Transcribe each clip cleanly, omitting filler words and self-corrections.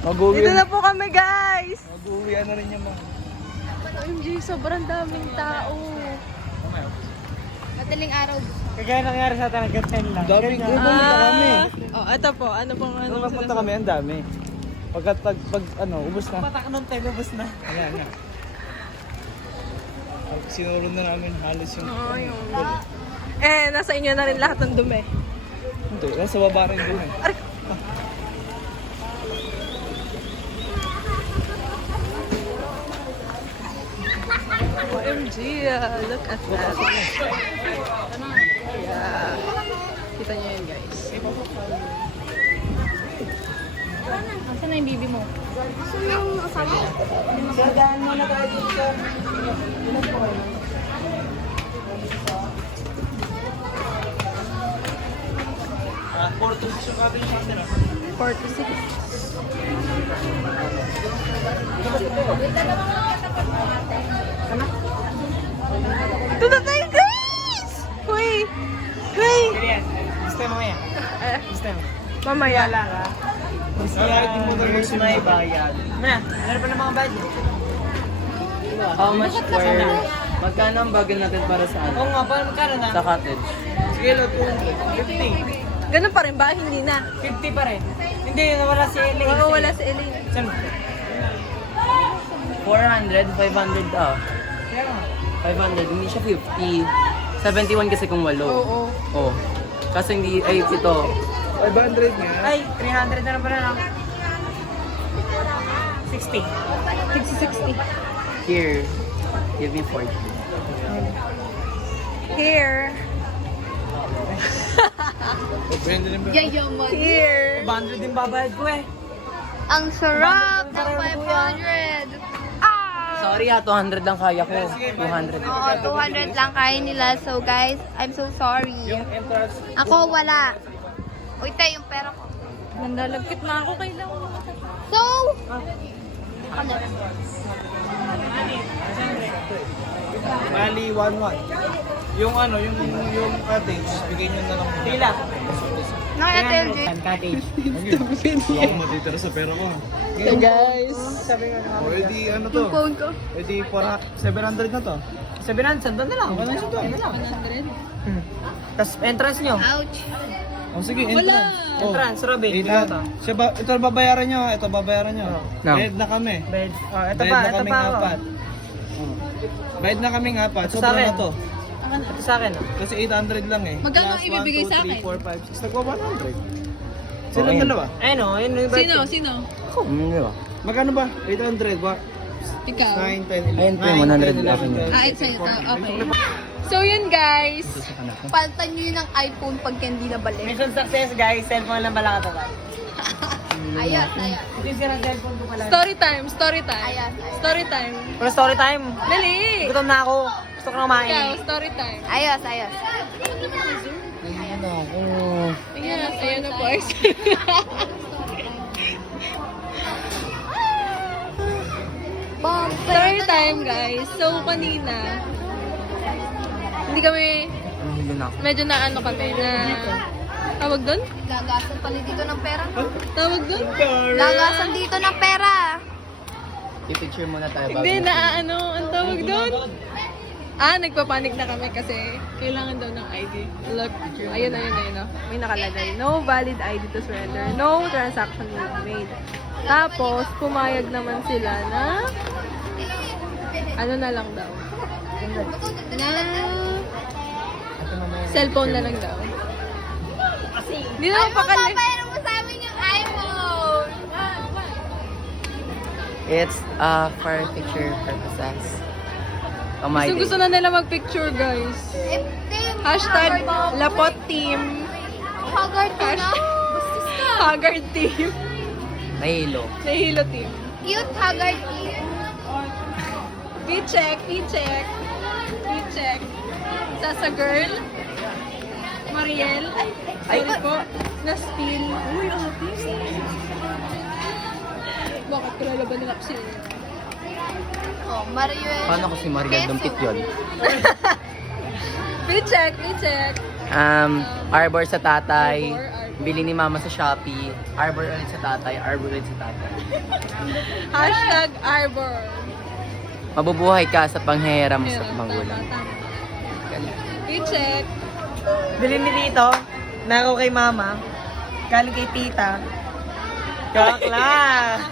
Mag-uwi. Dito na po kami, guys. Mag-uwi na rin yung mga. OMG, sobrang daming tao. Madaling araw. Kaya nangyari sa atin, nag-10 lang. Daming kami. Oh, ito po. Ano pong ano? Nung napunta kami, ang dami. Pag ubos na. Patak nung tayo, lubos na. Ayan. Sinulong na namin halos yung... Oo, yung... nasa inyo na rin lahat ng dumi. Hindi, nasa baba rin dun eh. Aray! OMG, look at that. Yeah. Kita nyo yun, guys. Saan na yung bibi mo? Dadaan muna tayo dito. Porto yung cabin sa atin. 46. Ito na tayo, guys! Uy! Uy! Gusto mo mamaya? Gusto mo? Mamaya. Wala ka. Kaya hindi mo ganun Gusto na ibayad. Mamaya, ano pa ng mga budget? How much for... Magkano ang bagay natin para sa Oo nga, paano magkano na? Sa cottage? Sige, 50. Ganun pa rin ba? Hindi na. 50 pa rin. Hindi, nawala si Elaine. Oo, wala si Elaine. Saan? 400, 500 ah. Kaya nga. 500, hindi siya 50. 71 kasi kung walo. Oo. Oh. Kasi hindi, ay ito. 500 nga. Ay, 300 na lang pala lang. 60. 60. Here, give me 40. Here. Pwede rin ba? Yayaman. Here. 100 din babayad ko eh. Ang sarap ng 500. Sorry ha, 200 lang kaya ko. 200. Oo, 200 lang kaya nila. So guys, I'm so sorry. Ako wala. Uy, tayo yung pera ko. Nandalagkit na ako. Kailangan ko. So, ako na. Bali, 1-1. Yung ano, yung cottage, bigay nyo na lang. Pila. Nakita yung Cottage. Wala akong matitira sa pera ko. So guys. Sabi nga nga. Pwede ano to? phone ko. Pwede 700 na to. 700, doon na lang. Wala siya to. Doon na lang. Tapos entrance nyo. Ouch. Oh, sige, entrance. Oh. Entrance, Robby. Ito babayaran nyo, ito babayaran nyo. No. Bayad na kami. Bed. Oh, ito Bayad pa, na ito kaming pa. Oh. apat. Bayad na kaming apat. Ito Sobra sa akin. na to. Ito sa akin. Kasi 800 lang eh. Magkano Plus ibibigay 1, 2, sa akin? 3, 4, 5, 6. Nagwa 100. Sila dalawa. Ayun o, ayun yung Sino? Sino? Di ba? Magkano ba? 800 ba? Ikaw. 9, 10, 11. Ayun po, 100 akin yun. Ah, it's sa'yo. Okay. So yun guys. Paltan nyo yun ng iPhone pag hindi na balik. Mission success guys, cellphone lang pala ka to. Ayos, ayos. Ito yung cellphone ko pala. Story time. Story time. Ayos, Story time. Pero story time. Dali. Gutom na ako. Gusto ko na Ikaw, kumain. story time. ayos, ayos. Ayan, ayan na po. Story time guys. So kanina, hindi kami, Nahilo na ako. medyo na ano kami na, tawag doon? Lagasan pala dito ng pera. Tawag doon? Lagasan dito ng pera. I-picture muna tayo bago. Hindi na ano, ang tawag doon? Nagpapanik na kami kasi kailangan daw ng ID. Look, ayun, no? May nakalagay. No valid ID to surrender. No transaction will be made. Tapos, pumayag naman sila na ano na lang daw. Na cellphone na lang daw. Hindi na pakali. Papayaran mo sa amin yung iPhone. It's for picture purposes. Oh my Gusto na nila mag-picture, guys. Hashtag Lapot Team. Haggard ka na. Bastos ka. Haggard Team. Nahilo. Nahilo Team. Cute Haggard team. P-check, P-check. P-check. Sasa girl. Mariel. Ay, sorry po. Na-spill. Uy, atis. Bakit kalalaban nila kasi? Oh, Mariel. Paano ko si Mariel dumpit yun? P-check, P-check. Arbor sa tatay. Arbor. Bili ni mama sa Shopee. Arbor ulit sa tatay. Arbor ulit sa tatay. Hashtag Arbor. Mabubuhay ka sa panghiram sa Meron, magulang. tama. I-check. Bilhin ni Tito. Nako kay mama. Galing kay tita. Kakla!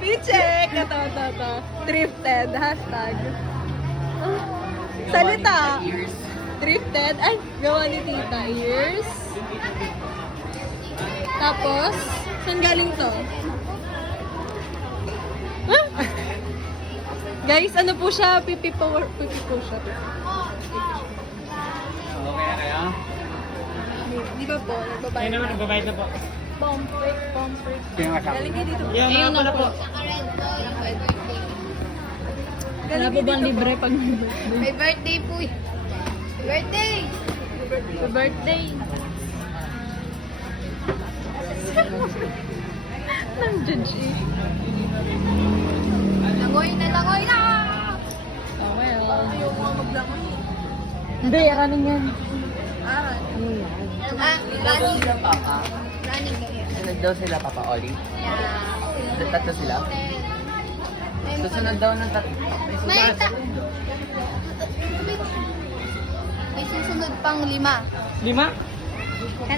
I-check. Ito. Thrifted. Hashtag. Salita. Ears. Thrifted. Ay, gawa ni tita. Ears. Tapos, saan galing to? Huh? Guys, ano po siya? Pipi po siya. Okay, kaya? Di ba po? Nagbabayad. naman, nagbabayad na po. Pomfret. Kaya nga Galing kayo dito. Yung mga pala po. Wala po bang libre pag may birthday? May birthday po eh. Birthday! Birthday. Nang judge eh. Langoy na! Oh, well. Ayoko nga maglangoy eh. Hindi, akanin yan. Ah, Nagdaw sila papa. running kayo. Nagdaw sila papa Oli. Yeah. Tatlo sila. Susunod daw ng tatlo. May May susunod pang 5. 5?